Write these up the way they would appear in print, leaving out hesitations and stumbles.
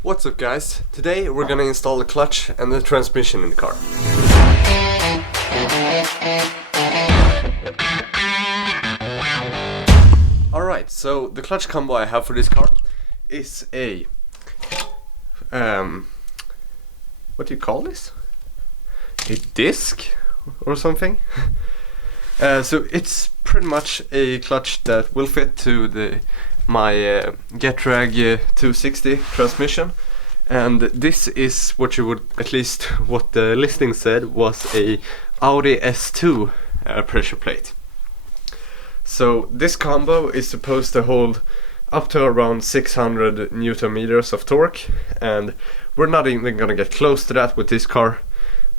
What's up guys? Today we're gonna install the clutch and the transmission in the car. Alright, so the clutch combo I have for this car is a what do you call this? A disc or something? So it's pretty much a clutch that will fit to my Getrag 260 transmission, and this is what you would, at least what the listing said, was a Audi S2 pressure plate. So this combo is supposed to hold up to around 600 Newton meters of torque, and we're not even gonna get close to that with this car,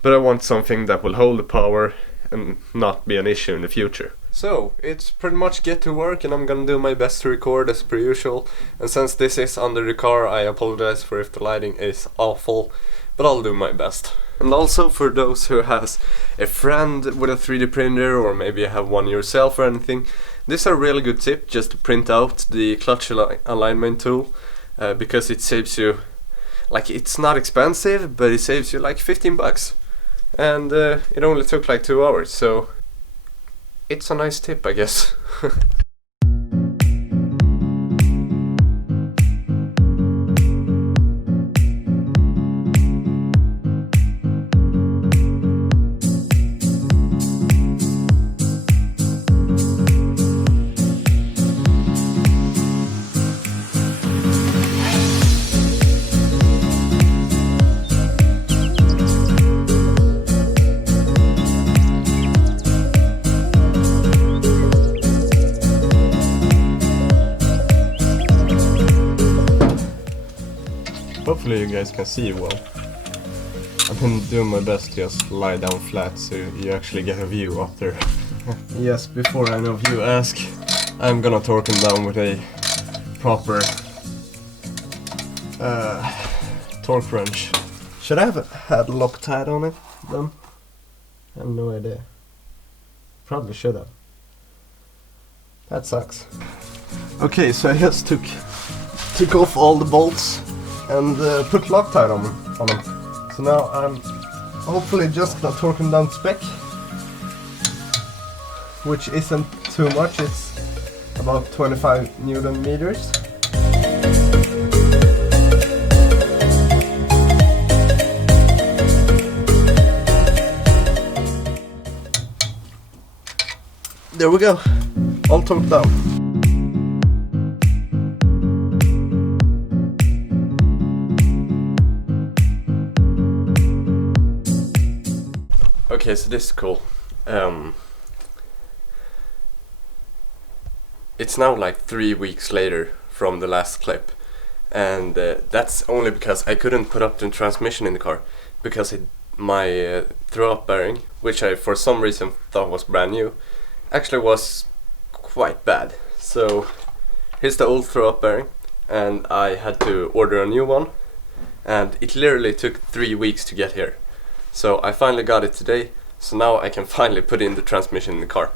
but I want something that will hold the power and not be an issue in the future. So it's pretty much get to work, and I'm gonna do my best to record as per usual. And since this is under the car, I apologize for if the lighting is awful, but I'll do my best. And also for those who has a friend with a 3D printer, or maybe you have one yourself or anything, this is a really good tip just to print out the clutch alignment tool, because it saves you, like, it's not expensive, but it saves you like 15 bucks. And it only took like 2 hours, so it's a nice tip, I guess. Hopefully you guys can see well. I've been doing my best to just lie down flat so you actually get a view up there. Yes, before any of you ask, I'm gonna torque him down with a proper torque wrench. Should I have had Loctite on it then? I have no idea. Probably should have. That sucks. Okay, so I just took off all the bolts and put Loctite on them. So now I'm hopefully just gonna torque them down to spec, which isn't too much. It's about 25 Newton meters. There we go, all torqued down. Okay, so this is cool. It's now like 3 weeks later from the last clip, and that's only because I couldn't put up the transmission in the car, because my throw-up bearing, which I for some reason thought was brand new, actually was quite bad. So here's the old throw-up bearing, and I had to order a new one, and it literally took 3 weeks to get here. So I finally got it today, so now I can finally put in the transmission in the car.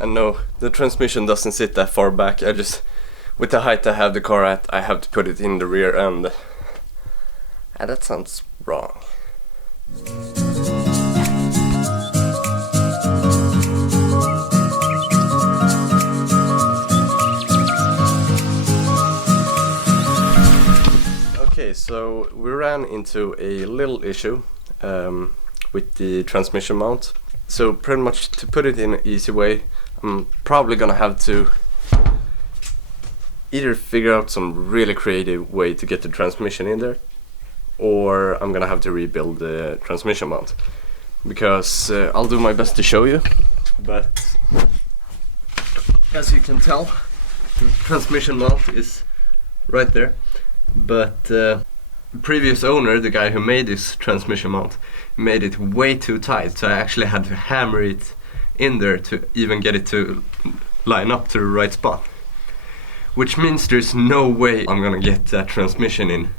And no, the transmission doesn't sit that far back. I just, with the height I have the car at, I have to put it in the rear end. And that sounds wrong. Okay, so we ran into a little issue with the transmission mount. So pretty much to put it in an easy way, I'm probably gonna have to either figure out some really creative way to get the transmission in there, or I'm gonna have to rebuild the transmission mount, because I'll do my best to show you, but as you can tell, the transmission mount is right there, but the previous owner, the guy who made this transmission mount, made it way too tight, so I actually had to hammer it in there to even get it to line up to the right spot, which means there's no way I'm gonna get that transmission in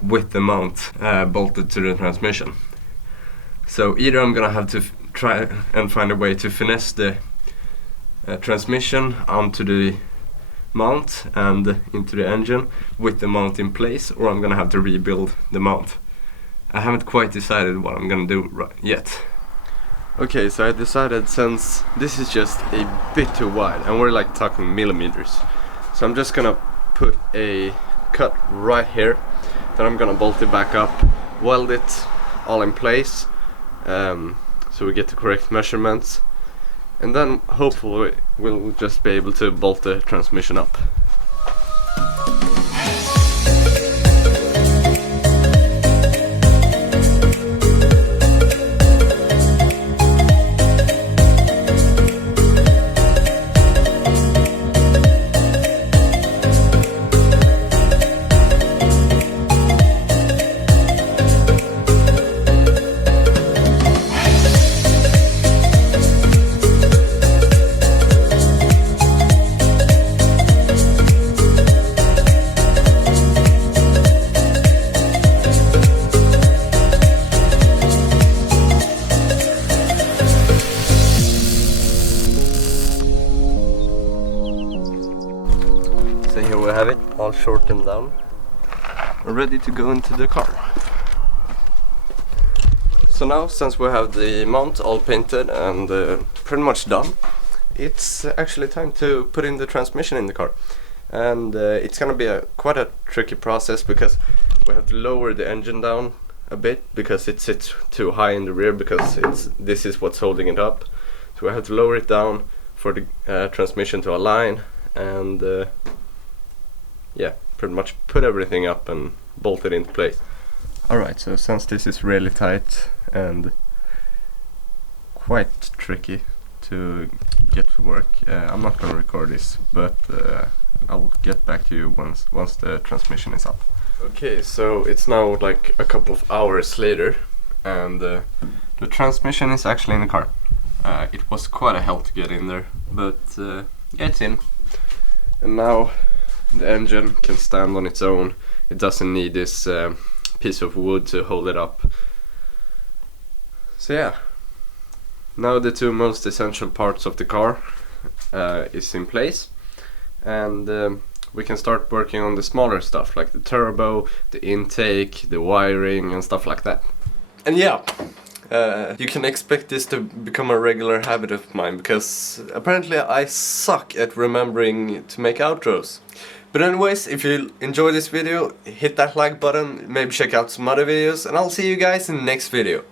with the mount bolted to the transmission. So either I'm gonna have to try and find a way to finesse the transmission onto the mount and into the engine with the mount in place, or I'm gonna have to rebuild the mount. I haven't quite decided what I'm gonna do yet. Okay, so I decided, since this is just a bit too wide, and we're like talking millimeters, so I'm just gonna put a cut right here, then I'm gonna bolt it back up, weld it all in place, so we get the correct measurements, and then hopefully we'll just be able to bolt the transmission up. So here we have it, all shortened down, ready to go into the car. So now, since we have the mount all painted and pretty much done, it's actually time to put in the transmission in the car. And it's gonna be quite a tricky process, because we have to lower the engine down a bit, because it sits too high in the rear, because this is what's holding it up. So we have to lower it down for the transmission to align, and yeah, pretty much put everything up and bolt it into place. Alright, so since this is really tight and quite tricky to get to work, I'm not gonna record this, but I'll get back to you once the transmission is up. Okay, so it's now like a couple of hours later, and the transmission is actually in the car. It was quite a hell to get in there, but yeah, it's in. And now the engine can stand on its own. It doesn't need this piece of wood to hold it up. So yeah, now the two most essential parts of the car is in place, and we can start working on the smaller stuff, like the turbo, the intake, the wiring and stuff like that. And yeah, you can expect this to become a regular habit of mine, because apparently I suck at remembering to make outros. But anyways, if you enjoyed this video, hit that like button, maybe check out some other videos, and I'll see you guys in the next video.